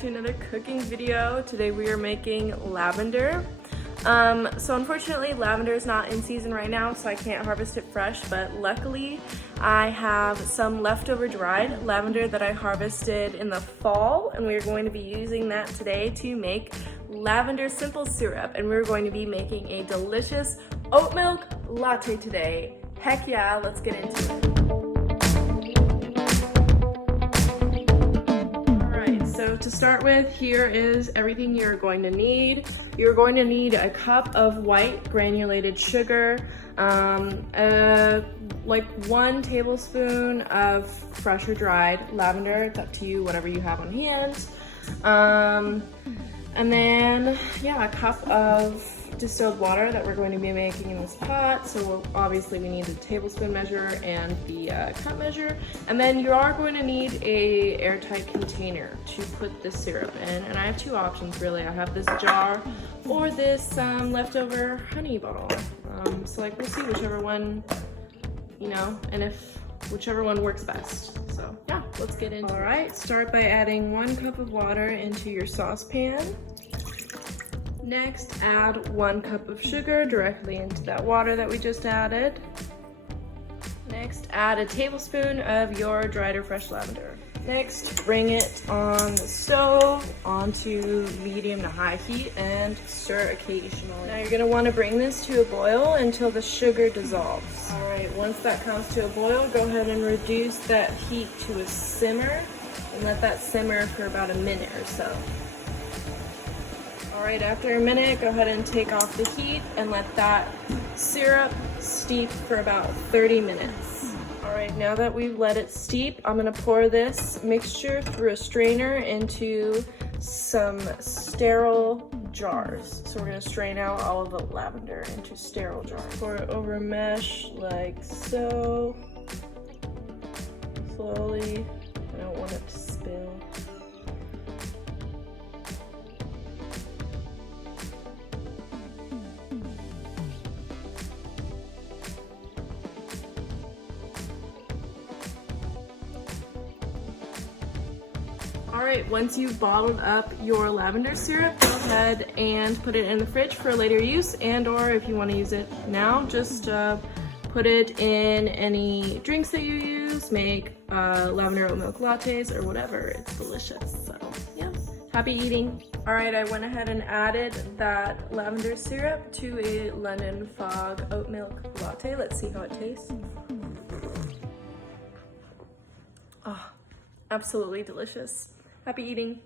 to another cooking video. Today we are making lavender. So unfortunately lavender is not in season right now, so I can't harvest it fresh, but luckily I have some leftover dried lavender that I harvested in the fall, and we're going to be using that today to make lavender simple syrup, and we're going to be making a delicious oat milk latte today. Heck yeah, let's get into it. So to start with, here is everything you're going to need. You're going to need a cup of white granulated sugar, like 1 tablespoon of fresh or dried lavender. It's up to you, whatever you have on hand. And then, yeah, a cup of distilled water that we're going to be making in this pot. So obviously we need the tablespoon measure and the cup measure. And then you are going to need a airtight container to put the syrup in. And I have 2 options really. I have this jar or this leftover honey bottle. So like we'll see whichever one, and if whichever one works best. So yeah, let's get into it. All right, start by adding 1 cup of water into your saucepan. Next, add 1 cup of sugar directly into that water that we just added. Next, add a tablespoon of your dried or fresh lavender. Next, bring it on the stove onto medium to high heat and stir occasionally. Now you're gonna wanna bring this to a boil until the sugar dissolves. All right, once that comes to a boil, go ahead and reduce that heat to a simmer and let that simmer for about a minute or so. All right, after a minute, go ahead and take off the heat and let that syrup steep for about 30 minutes. All right, now that we've let it steep, I'm gonna pour this mixture through a strainer into some sterile jars. So we're gonna strain out all of the lavender into sterile jars. Pour it over a mesh like so, slowly. I don't want it to spill. All right, once you've bottled up your lavender syrup, go ahead and put it in the fridge for later use, and or if you want to use it now, just put it in any drinks that you use, make lavender oat milk lattes or whatever. It's delicious, so yeah, happy eating. All right, I went ahead and added that lavender syrup to a London Fog oat milk latte. Let's see how it tastes. Oh, absolutely delicious. Happy eating.